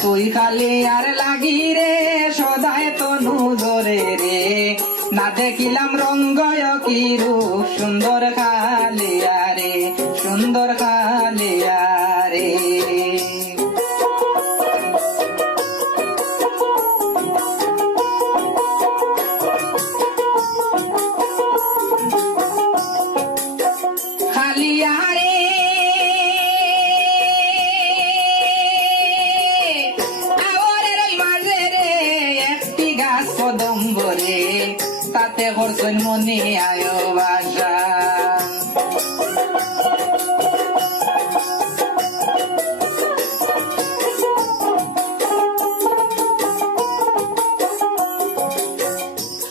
তুই খালি আর লাগি রে সদায় তনু জোরে রে না দেখিলাম রঙ্গয় কি রূপ সুন্দর খালিয়া রে সুন্দর খালিয়া রে খালিয়া রে আওয়ারের ওই মাঝে রে একটি গাছ কদম্ব রে তাতে করছেন মনে আয় বাসা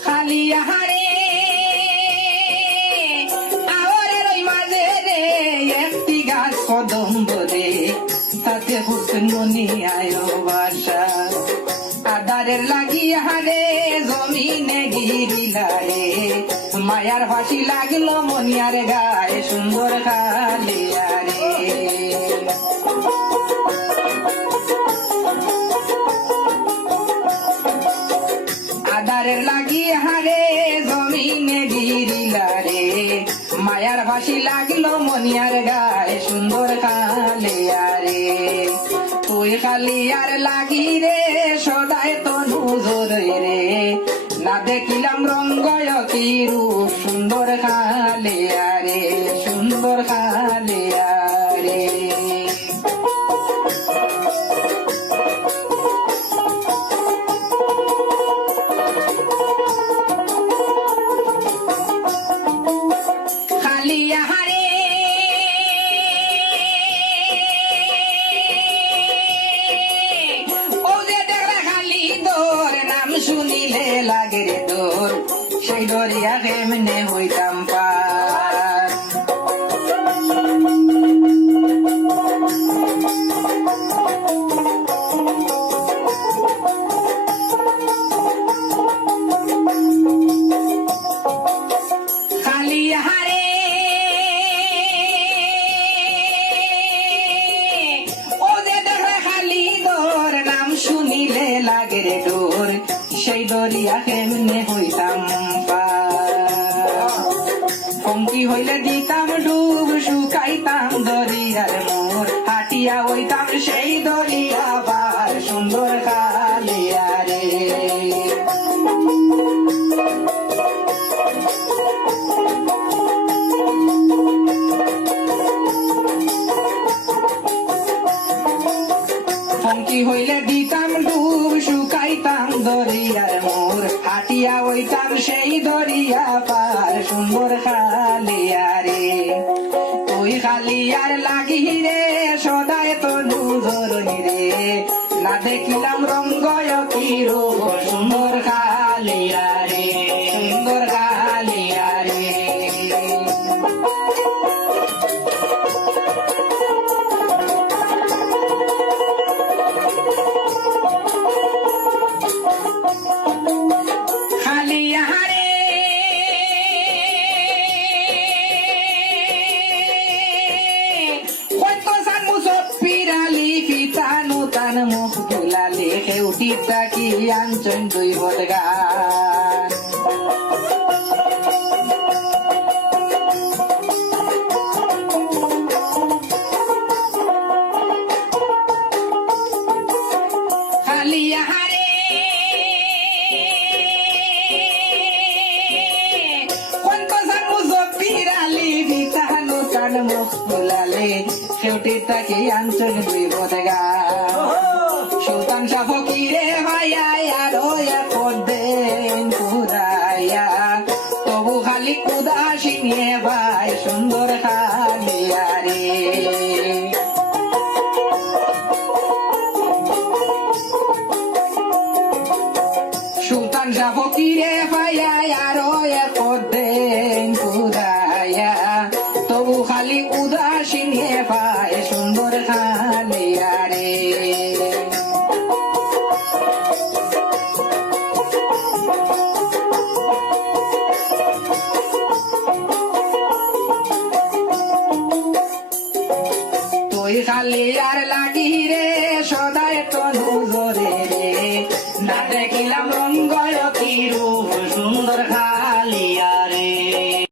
খালিয়া রে আওয়ারের ওই মাঝে রে একটি গাছ কদম্ব রে তাতে করছেন মনে আয় বাসা আদারের লাগিয়া রে জমিনে গিরিলা রে মায়ার ফাঁসি লাগলো মনিয়ার গায়ে সুন্দর খালিয়া রে আদারের লাগিয়া রে জমিনে গিরিলা রে মায়ার ফাঁসি লাগলো মনিয়ার গায়ে সুন্দর খালিয়া রে তুই খালিয়ার লাগি রে সদায় তনু জোরে রে না দেখিলাম রঙ্গয় কি রূপ সুন্দর খালিয়া রে সুন্দর খালিয়া রে খালিয়া রে ও যে দেখলে খালি দোর নাম শুনিলে লাগে রে দোর সেই দরিয়া কেমনে হইতাম পার খালিয়া রে ও যে দেখলে খালি দোর নাম শুনিলে লাগে রে ডোর সেই দরিয়া কেমনে হইতাম পঙ্কি হইলে দিতাম ডুব শুকাইতাম দরিয়ার মোর হাটিয়া হইতাম সেই দরিয়া পার সুন্দর খালিয়া রে পঙ্কি হইলে দিতাম ডুব শুকাইতাম দরিয়ার মোর হাটিয়া হইতাম সেই দরিয়া পার সুন্দর খালিয়া রে তুই খালিয়ার লাগি রে সদায় তনু জোরে রে না দেখিলাম রঙ্গয় কি রূপ সুন্দর খালিয়া রে সুন্দর খালিয়া রে খালিয়া রে কত সান মুসব পিরালি পিতা নূতন মুখ দুলালে হেউটি তাকি আঞ্চন দুই বদগান খালিয়া রে কত সান মুসব পিরালি পিতা নূতন মুখ দুলালে হেউটি তাকি আঞ্চন দুই বদগান সুলতান শাহ ফকিরে ভাইয়া আরো দেন কুদাইয়া তবু খালি উদাসী নিয়ে ভাই সুন্দর খালিয়া রে সুলতান শাহ ফকিরে ভাইয়া আরো দেন কুদাইয়া তবু খালি উদাসী নিয়ে ভাই সুন্দর খালিয়া রে তুই খালি আর লাগি রে সদায় তনু দেখিলাম রঙ্গয় কি রূপ সুন্দর